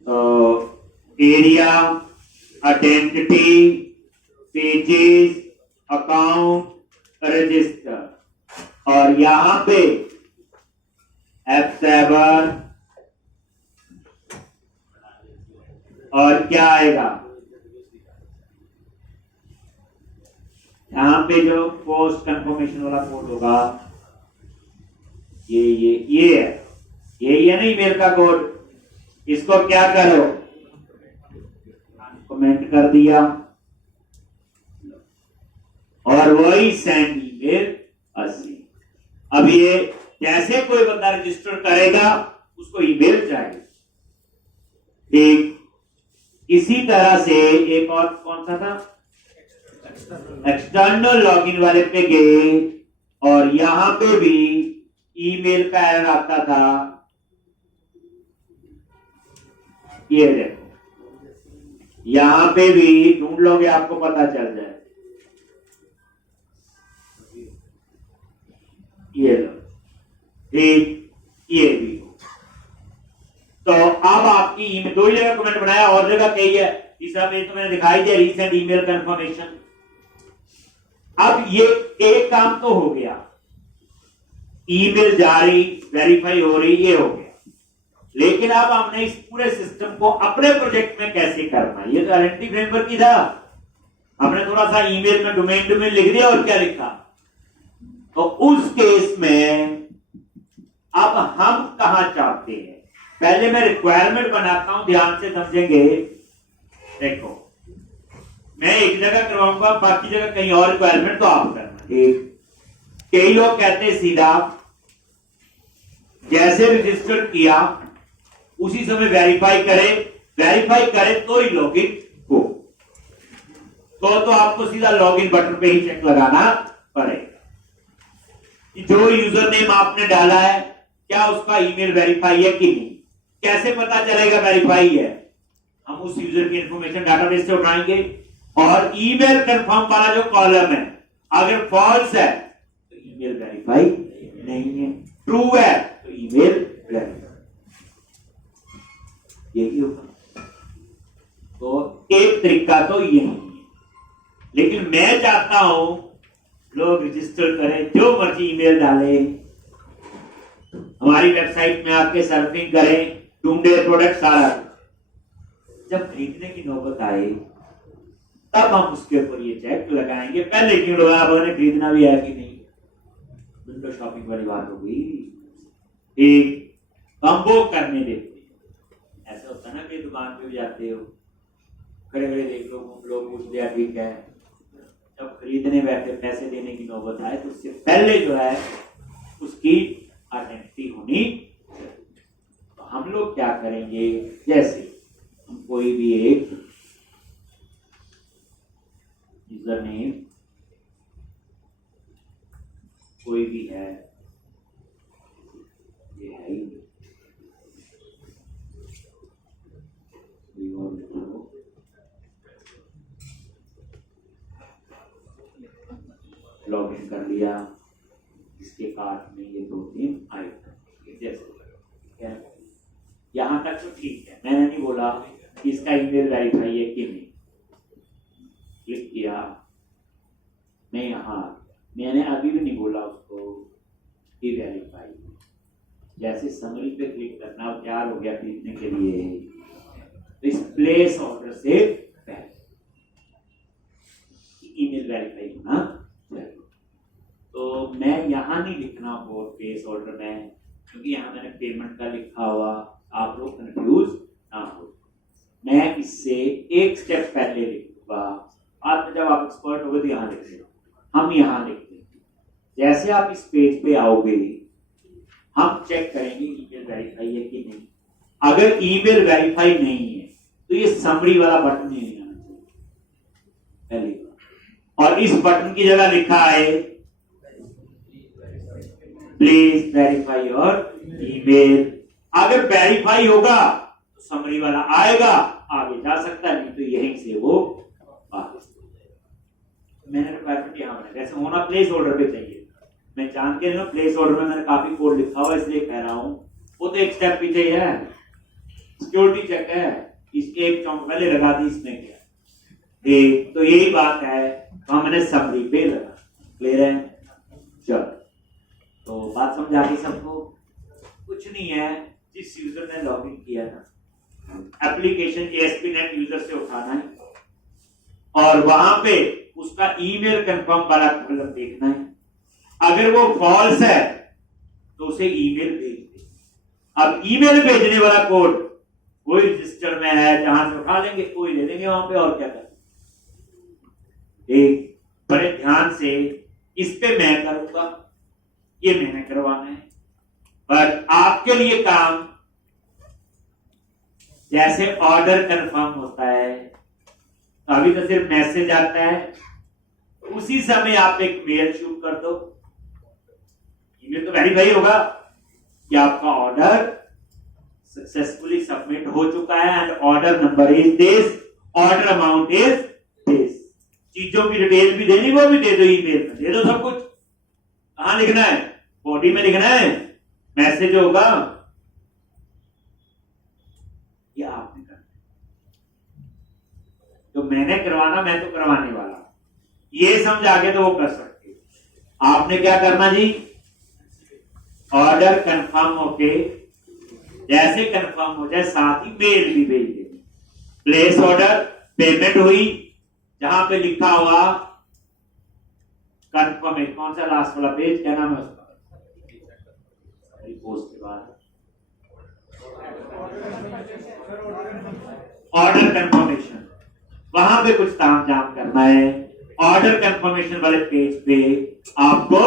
तो area, identity, pages, account, register, और यहां पे F7, और क्या आएगा? यहां पे जो पोस्ट कंफर्मेशन वाला कोड होगा, ये है, यही है ना ईमेल का कोड। इसको क्या करो? कमेंट कर दिया, और वही सेंड ईमेल 80। अब ये कैसे कोई बंदा रजिस्टर करेगा? उसको ईमेल चाहिए। ठीक, इसी तरह से एक और कौन सा था? एक्सटर्नल लॉगिन वाले पे गए, और यहां पे भी ईमेल का एरर आता था। ये देखो, यहां पे भी ढूंढ लोगे, आपको पता चल जाए। ये लो, ठीक, ये भी। तो अब आपकी ईमेल, दो ही जगह कमेंट बनाया, और जगह कही है, तीसरा पेज तो मैंने दिखाई दिया, रीसेंट ईमेल कंफर्मेशन। अब ये एक काम तो हो गया, ईमेल जा रही, वेरीफाई हो रही, ये हो गया। लेकिन अब हमने इस पूरे सिस्टम को अपने प्रोजेक्ट में कैसे करना है, ये तो एलएनटी फ्रेमवर्क की था। हमने थोड़ा सा ईमेल में डोमेन लिख दिया और क्या लिखा। तो उस केस में अब हम कहां चाहते हैं, पहले मैं रिक्वायरमेंट बनाता हूं, ध्यान से समझेंगे। देखो मैं एक जगह करवाऊंगा, बाकी जगह कहीं और रिक्वायरमेंट तो आप करना। ठीक, कई लोग कहते हैं सीधा जैसे रजिस्टर किया उसी समय वेरीफाई करे तो ही लॉगिन हो। तो आपको सीधा लॉगिन बटन पे ही चेक लगाना पड़ेगा। जो यूजर नेम आपने डाला है क्या उसका ईमेल वेरीफाई है कि नहीं, कैसे पता चलेगा वेरीफाई है। हम उस यूजर की इंफॉर्मेशन डाटाबेस से उठाएंगे और ईमेल कंफर्म वाला जो कॉलम है अगर फॉल्स है तो ईमेल वेरीफाई नहीं है, ट्रू है तो ईमेल वेरीफाई, यही होगा। तो एक तरीका तो यही है, लेकिन मैं चाहता हूं लोग रजिस्टर करें, जो मर्जी ईमेल डालें, हमारी वेबसाइट में आके सर्फिंग करें, ढूंढे प्रोडक्ट सारा। जब खरीदने की नौबत आए तब हम उसके ऊपर ये चेक लगाएंगे। पहले क्यों लगाया, आपने खरीदना भी है कि नहीं, विंडो शॉपिंग वाली बात हो गई। एक हम वो करने देते, ऐसा होता है ना कि दुकान पे भी जाते हो, खड़े खड़े देख लोग पूछ लिया ठीक है, जब खरीदने बैठे पैसे देने की नौबत आए तो उससे पहले जो है उसकी आइडेंटिटी होनी। तो हम लोग क्या करेंगे, जैसे हम कोई भी एक यूजर नेम कोई भी है, ये है ही लॉग इन कर लिया, इसके कार्ट में ये 2-3 आइटम जैसे है, यहां तक तो ठीक है। मैंने नहीं बोला कि इसका ईमेल वेरीफाई है कि नहीं, क्लिक किया मैं, यहां मैंने अभी भी नहीं बोला उसको कि वेरीफाई। जैसे समरी पे क्लिक करना और तैयार हो गया खरीदने के लिए, तो इस प्लेस ऑर्डर से पहले ईमेल वेरीफाई होना चाहिए। तो मैं यहां नहीं लिखना वो प्लेस ऑर्डर में, क्योंकि यहां मैंने पेमेंट का लिखा हुआ, आप लोग कंफ्यूज ना हो। मैं इससे एक स्टेप पहले लिखूंगा, आज में जब आप एक्सपर्ट होगे तो यहां लिख देना, हम यहां लिख देंगे। जैसे आप इस पेज पे आओगे हम चेक करेंगे ईमेल वेरीफाई है कि नहीं। अगर ईमेल वेरीफाई नहीं है तो ये समरी वाला बटन नहीं आना चाहिए पहली बार, और इस बटन की जगह लिखा है प्लीज वेरीफाई योर ईमेल। अगर वेरीफाई होगा तो समरी वाला आएगा, आगे जा सकता है, नहीं तो यहीं से वो मैंने रिक्वायरमेंट यहां बनाया। वैसे होना प्लेस ऑर्डर पे चाहिए, मैं जानते हैं ना प्लेस ऑर्डर में मैंने काफी कोड लिखा हुआ इसलिए कह रहा हूं, वो तो एक स्टेप पीछे है, सिक्योरिटी चेक है, इसके एक चौंक पहले लगा दी इसमें क्या। तो यही बात है, तो मैंने समरी पे लगा। क्लियर है, चलो तो बात समझ आ गई सबको। कुछ नहीं है, जिस यूजर ने लॉगिन किया ना एप्लीकेशन ASP.NET यूजर से उठाना है और वहां पे उसका ईमेल कंफर्म वाला कॉलम देखना है। अगर वो फॉल्स है तो उसे ईमेल भेज दे। अब ईमेल भेजने वाला कोड कोई रजिस्टर में है, जहां से उठा लेंगे कोई ले लेंगे वहां पे, और क्या करें। एक बड़े ध्यान से इस पे मैं करूंगा, ये मैंने करवाना है, पर आपके लिए काम जैसे ऑर्डर कंफर्म होता है तो अभी तो सिर्फ मैसेज आता है, उसी समय आप एक मेल शूट कर दो, ईमेल तो वेरीफाई होगा कि आपका ऑर्डर सक्सेसफुली सबमिट हो चुका है and order number is this, order amount is this. चीजों की डिटेल भी देनी, वो भी दे दो, ईमेल में दे दो सब कुछ। कहां लिखना है, बॉडी में लिखना है, मैसेज होगा, ये आपने करना। तो मैंने करवाना, मैं तो करवाने वाला, ये समझ आगे तो वो कर सकते। आपने क्या करना जी, ऑर्डर कंफर्म होके जैसे कंफर्म हो जाए साथ ही मेल भी भेज देंगे। प्लेस ऑर्डर, पेमेंट हुई, जहां पे लिखा हुआ कंफर्मेशन, कौन सा लास्ट वाला पेज, क्या नाम है उसका, पोस्ट के बाद ऑर्डर कंफर्मेशन, वहां पे कुछ तामझाम करना है। ऑर्डर कंफर्मेशन वाले पेज पे आपको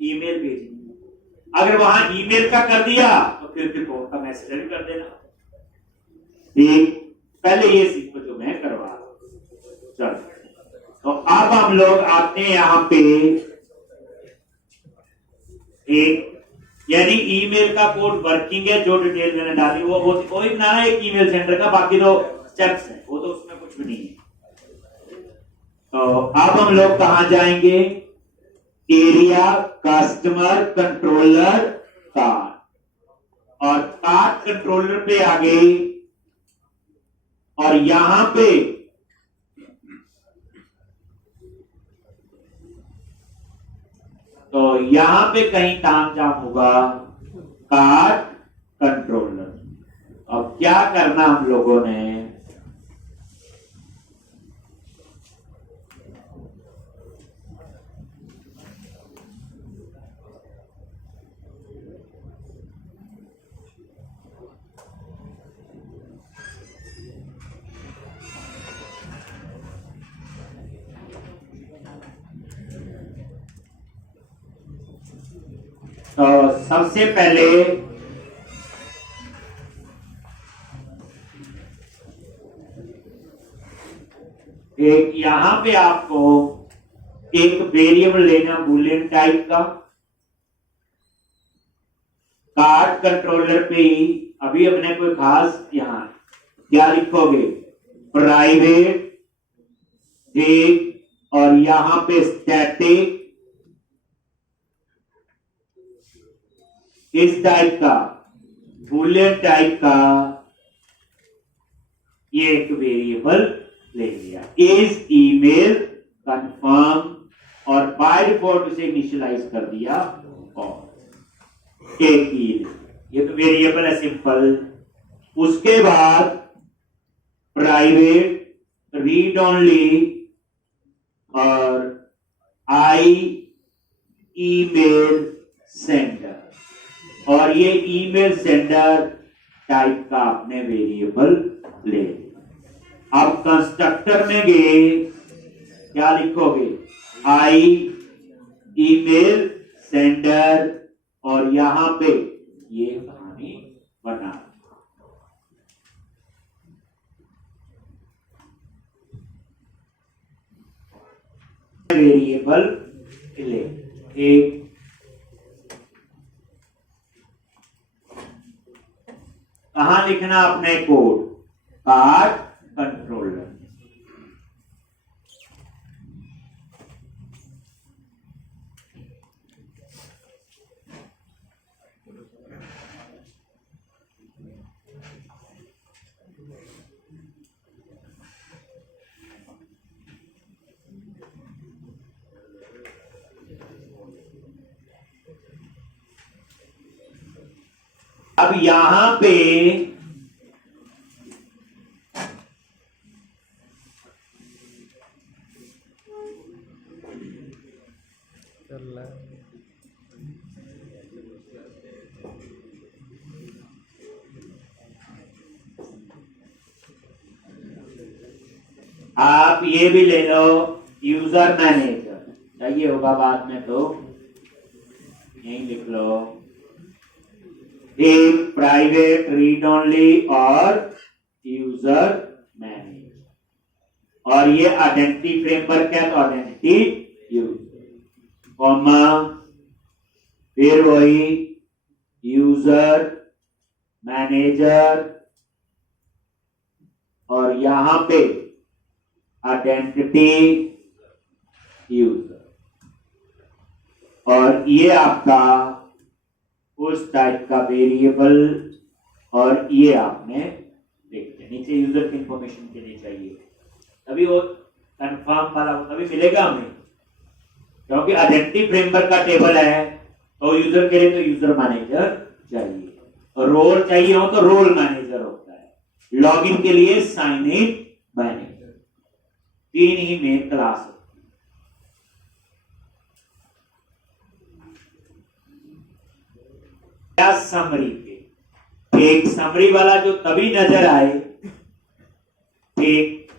ईमेल भेजनी है। अगर वहां ईमेल का कर दिया तो फिर फोन का मैसेज भी कर देना। ठीक, पहले ये सीखो जो मैं करवा रहा हूं। चलो, तो अब हम लोग आते हैं यहां पे एक, यानी ईमेल का कोड वर्किंग है, जो डिटेल मैंने डाली वो वही बनाना है एक ईमेल सेंडर का, बाकी तो स्टेप्स है वो तो उसमें कुछ भी नहीं है। तो अब हम लोग कहां जाएंगे, एरिया कस्टमर कंट्रोलर कार्ड, और कार्ड कंट्रोलर पे आगे, और यहां पे तो यहां पे कहीं तामझाम होगा कार्ड कंट्रोलर। अब क्या करना हम लोगों ने, तो सबसे पहले एक यहां पे आपको एक वेरिएबल लेना बुलियन टाइप का, कार्ड कंट्रोलर पे ही अभी अपने कोई खास, यहां क्या लिखोगे, प्राइवेट, ठीक, और यहां पे स्टैटिक, इस टाइप का बुलियन टाइप का ये एक वेरिएबल ले लिया, इज ईमेल कंफर्म, और बाय डिफॉल्ट उसे इनिशियलाइज कर दिया, और एक ये तो वेरिएबल है सिंपल। उसके बाद प्राइवेट, रीड ओनली, और आई ईमेल सेंडर, और ये ईमेल सेंडर टाइप का आपने वेरिएबल ले लिया। अब कंस्ट्रक्टर में गए, क्या लिखोगे, आई ईमेल सेंडर, और यहां पे ये कहानी बना, वेरिएबल ले, एक कहां लिखना अपने कोड, कार्ड कंट्रोलर, अब यहां पे आप ये भी ले लो, यूजर मैनेजर चाहिए होगा बाद में, तो यही लिख लो, एक प्राइवेट, रीड ओनली, और यूजर मैनेजर, और ये आइडेंटिटी फ्रेमवर्क है तो आइडेंटिटी यूजर, कॉमा, फिर वही यूजर मैनेजर, और यहां पे आइडेंटिटी यूजर, और ये आपका उस टाइप का वेरिएबल, और ये आपने देखते नीचे यूजर की इंफॉर्मेशन के लिए चाहिए, तभी वो कंफर्म वाला तभी मिलेगा हमें, क्योंकि आइडेंटिटी फ्रेमवर्क का टेबल है, तो यूजर के लिए तो यूजर मैनेजर चाहिए। रोल चाहिए हो तो रोल मैनेजर होता है, लॉगिन के लिए साइन इन मैनेजर, 3 ही मेन क्लास होती है। समरी के एक समरी वाला जो तभी नजर आए, एक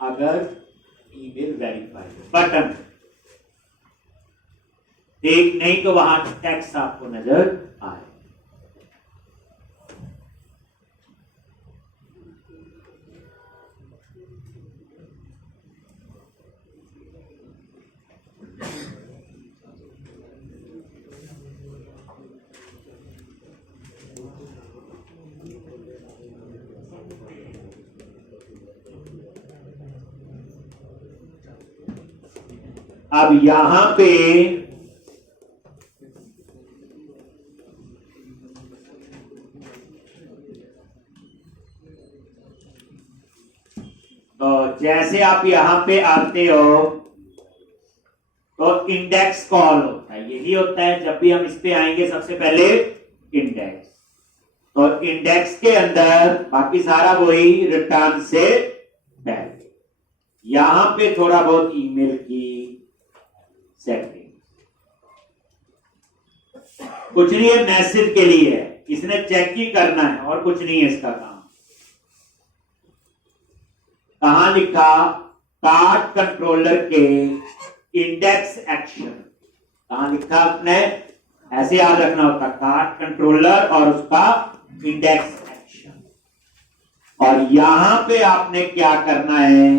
अगर ईमेल वेरीफाई बटन, एक नहीं तो वहां टेक्स्ट आपको नजर आए। अब यहां पे तो जैसे आप यहां पे आते हो तो इंडेक्स कॉल होता है, यही होता है जब भी हम इस पे आएंगे सबसे पहले इंडेक्स। तो इंडेक्स के अंदर बाकी सारा वही रिटर्न से पहले, यहां पे थोड़ा बहुत ईमेल की सेटिंग, कुछ नहीं है, मैसेज के लिए है, इसने चेक ही करना है और कुछ नहीं है इसका काम। कहां लिखा, कार्ड कंट्रोलर के इंडेक्स एक्शन, कहां लिखा आपने, ऐसे याद रखना होता, कार्ड कंट्रोलर और उसका इंडेक्स एक्शन। और यहां पे आपने क्या करना है,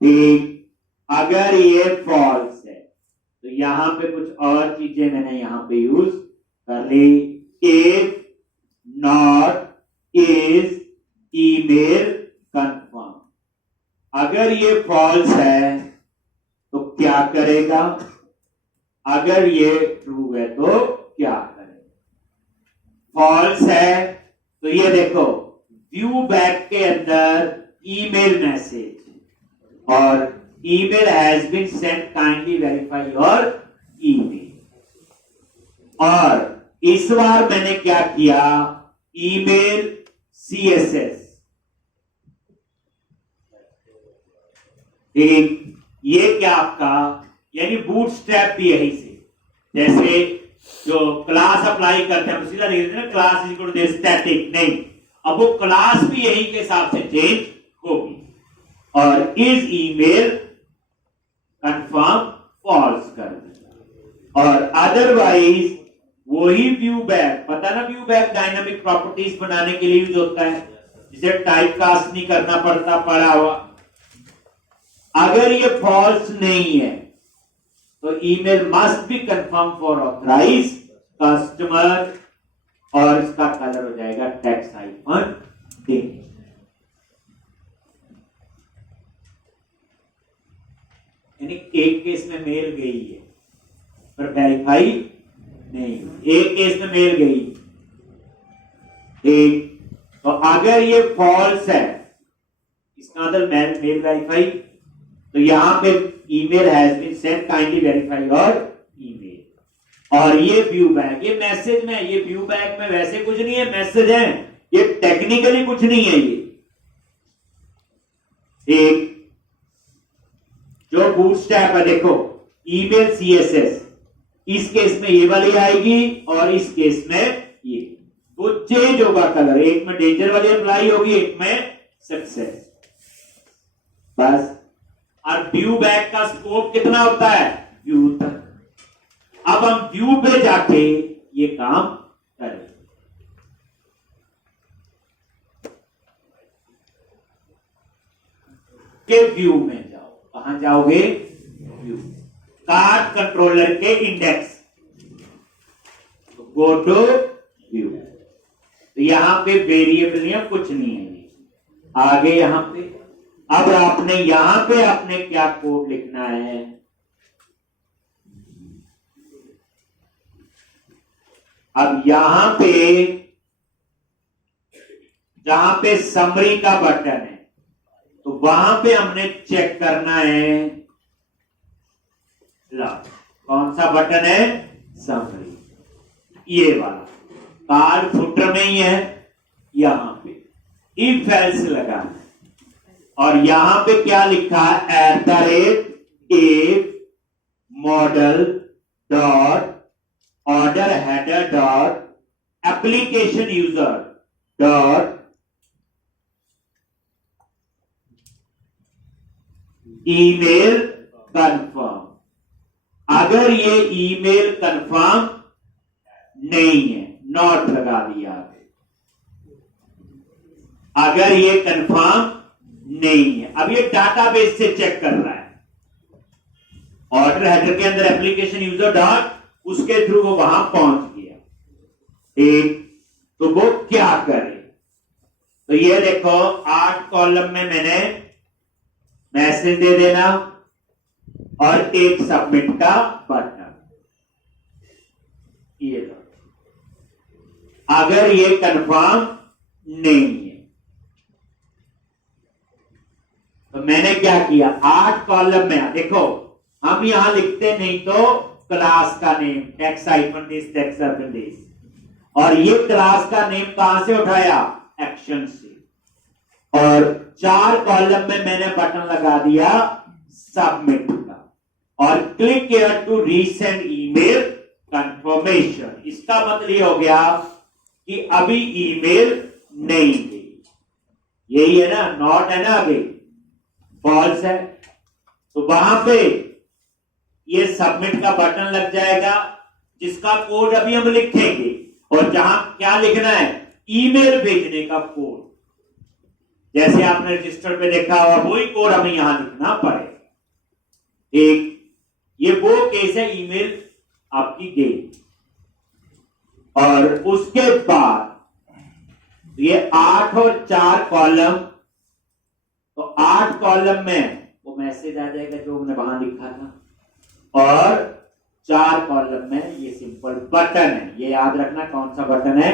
एक अगर ये फॉल्स है तो यहां पे कुछ और चीजें मैंने यहां पे यूज कर ली, if not is email confirm, अगर ये फॉल्स है तो क्या करेगा, अगर ये ट्रू है तो क्या करेगा। फॉल्स है तो ये देखो व्यू बैक के अंदर ईमेल मैसेज, और email has been sent, kindly verify your email. और इस बार मैंने क्या किया, ईमेल CSS, एक ये क्या आपका, यानी बूटस्ट्रैप भी यही से, जैसे जो क्लास अप्लाई करते हैं सीधा लिख देते हैं class is equal to static, नहीं, अब वो क्लास भी यही के हिसाब से चेंज होगी। और इज ईमेल कंफर्म फॉल्स कर देगा, और अदरवाइज वही व्यू बैक, पता ना व्यू बैक डायनामिक प्रॉपर्टीज बनाने के लिए यूज होता है, जिसे टाइप कास्ट नहीं करना पड़ता पड़ा हुआ। अगर ये फॉल्स नहीं है तो email must be confirm for authorise customer, और इसका कलर हो जाएगा टेक्स्ट -d। यानी एक केस में मेल गई है पर वेरीफाई नहीं, एक केस में मेल गई एक, तो अगर ये फॉल्स है इसका मतलब मेल वेरीफाई, तो यहां पे email has been sent, kindly verify your email. और ये व्यू बैक, ये मैसेज में, ये व्यू बैक में वैसे कुछ नहीं है, मैसेज है, ये टेक्निकली कुछ नहीं है। ये एक जो बूटस्ट्रैप है, देखो ईमेल CSS, इस केस में ये वाली आएगी और इस केस में ये, वो चेंज होगा कलर, एक में डेंजर वाली अप्लाई होगी, एक में सक्सेस, बस। और व्यू बैक का स्कोप कितना होता है, व्यू तक। अब हम व्यू पे जाके ये काम करें, के व्यू में जाओ, कहां जाओगे, व्यू, कार्ड कंट्रोलर के इंडेक्स, गो टू व्यू। तो यहां पे वेरिएबल या कुछ नहीं है, आगे यहां पे, अब आपने यहां पे आपने क्या कोड लिखना है, अब यहां पे जहां पे समरी का बटन है तो वहां पे हमने चेक करना है, ला कौन सा बटन है, समरी। ये वाला कार्ड फुटर में ही है, यहां पे इफ एल्स लगा है और यहां पे क्या लिखा है, @if model dot order header dot application user dot email confirm. अगर ये ईमेल कंफर्म नहीं है, नॉट लगा दिया आगे, अगर ये कंफर्म नहीं है, अब ये डाटाबेस से चेक कर रहा है, ऑर्डर हेडर के अंदर एप्लीकेशन यूजर डॉट, उसके थ्रू वो वहां पहुंच गया। ठीक, तो वो क्या करे, तो ये देखो 8 कॉलम में मैंने मैसेज दे देना और एक सबमिट का बटन, ये लो। अगर ये कंफर्म नहीं है तो मैंने क्या किया, 8 कॉलम में देखो हम यहां लिखते नहीं तो क्लास का name text hyphen this text hyphen this, और ये क्लास का नेम कहां से उठाया, एक्शन से, और 4 कॉलम में मैंने बटन लगा दिया सबमिट का, और click here to resend email confirmation. इसका मतलब ये हो गया कि अभी ईमेल नहीं गई, यही है ना, नॉट है ना, अभी फॉल्स है, तो वहां पे ये सबमिट का बटन लग जाएगा, जिसका कोड अभी हम लिखेंगे, और जहां क्या लिखना है, ईमेल भेजने का कोड, जैसे आपने रजिस्टर पे देखा हुआ वही कोड हमें यहां लिखना पड़ेगा। एक ये वो केस है, ईमेल आपकी गई, और उसके बाद ये 8 और 4 कॉलम, तो 8 कॉलम में वो मैसेज आ जाएगा जो हमने वहां लिखा था, और 4 कॉलम में ये सिंपल बटन है, ये याद रखना कौन सा बटन है,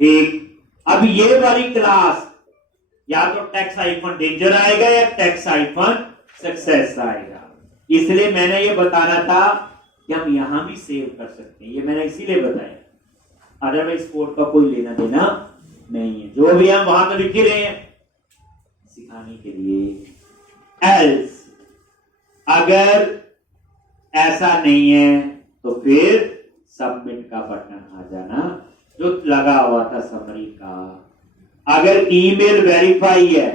एक। अब ये वाली क्लास या तो टेक्स्ट हाइफन डेंजर आएगा या टेक्स्ट हाइफन सक्सेस आएगा, इसलिए मैंने ये बताना था कि हम यहां भी सेव कर सकते हैं, ये मैंने इसीलिए बताया, अदरवाइज कोड का कोई लेना देना नहीं है, जो भी हम वहां तो लिख ही रहे हैं सिखाने के लिए। एल्स अगर ऐसा नहीं है तो फिर सबमिट का बटन आ जाना जो लगा हुआ था समरी का। अगर ईमेल वेरीफाई है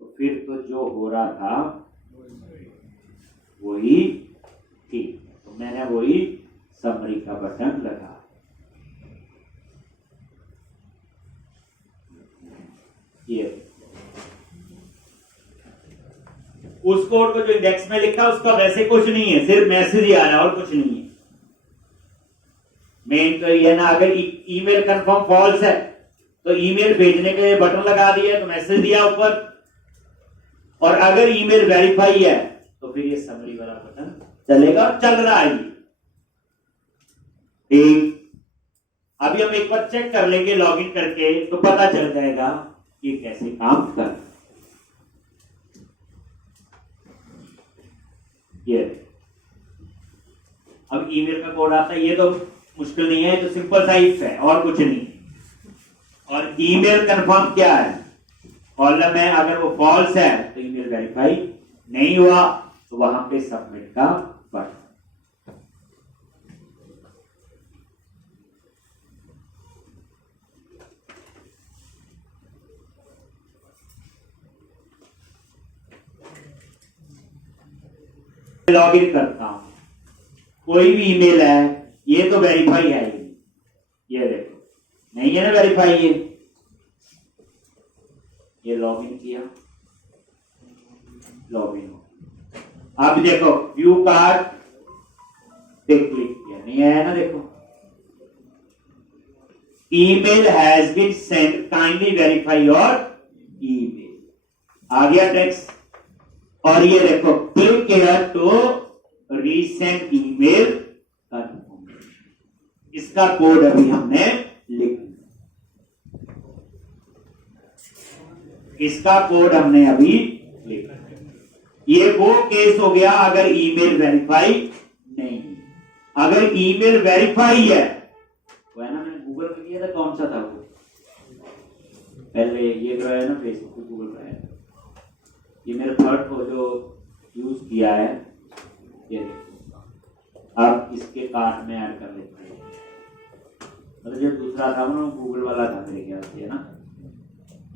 तो फिर तो जो हो रहा था वही ठीक, तो मैंने वही समरी का बटन लगा। ये उस कोड को जो इंडेक्स में लिखा उसका वैसे कुछ नहीं है, सिर्फ मैसेज ही आ रहा है और कुछ नहीं है। मेन तो ये ना, अगर ईमेल कंफर्म फॉल्स है तो ईमेल भेजने के लिए बटन लगा दिया तो मैसेज दिया ऊपर, और अगर ईमेल वेरीफाई है तो फिर ये समरी वाला बटन चलेगा और चल रहा है। ठीक, अभी हम एक बार चेक कर लेंगे लॉगिन करके तो पता चल जाएगा ये कैसे काम कर। ये अब ईमेल का कोड आता है, ये तो मुश्किल नहीं है, तो सिंपल सा इफ है और कुछ नहीं। और ईमेल कंफर्म क्या है, कॉलम है, अगर वो फॉल्स है तो ईमेल वेरीफाई नहीं हुआ, तो वहां पे सबमिट का बटन। लॉगिन करता हूं, कोई भी ईमेल है, ये तो वेरीफाई है, ये देखो नहीं है ना वेरीफाई, ये लॉगिन किया, लॉगिन हो। अब देखो व्यू कार्ड पे क्लिक किया, नहीं आया ना, देखो email has been send, kindly verify your email, आ गया टेक्स्ट। और ये देखो click here to resend email confirmation, इसका कोड अभी हमने लिख, इसका कोड हमने अभी लिखा। ये वो केस हो गया अगर ईमेल वेरीफाई नहीं, अगर ईमेल वेरीफाई है, वो है ना, मैंने गूगल पे किया था, कौन सा था वो, पहले ये कराया ना, फेसबुक पे गूगल कराया, ये मेरा थर्ड को जो यूज किया है, ये अब इसके कार्ड में ऐड कर लेते हैं। मतलब जो दूसरा था ना गूगल वाला था मेरे ख्याल से, है ना,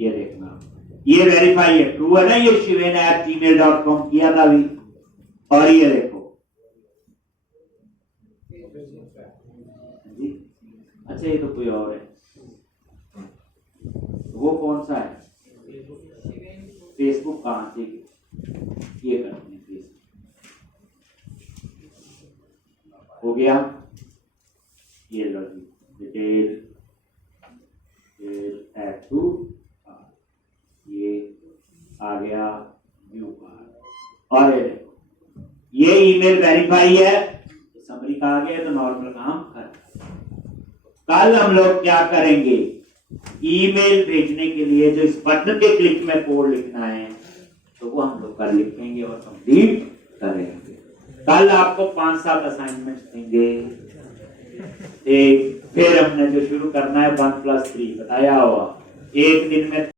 ये देखना, ये वेरीफाई है, ट्रू है ना, ये shiven@gmail.com किया था अभी। और ये देखो, अच्छा ये तो कोई और है, वो कौन सा है, फेसबुक कहां से, ये करते हैं, फेसबुक हो गया, ये लो डिटेल ऐड टू, ये आ गया व्यू कार्ड। और ये ईमेल वेरीफाई है, समरी का आ गया, तो नॉर्मल काम कर। कल हम लोग क्या करेंगे, ईमेल भेजने के लिए जो इस बटन के क्लिक में कोड लिखना है, तो वो हम लोग कल लिखेंगे और कंप्लीट करेंगे। कल आपको 5-7 असाइनमेंट देंगे, एक फिर हमने जो शुरू करना है 1+3 बताया हुआ, एक दिन में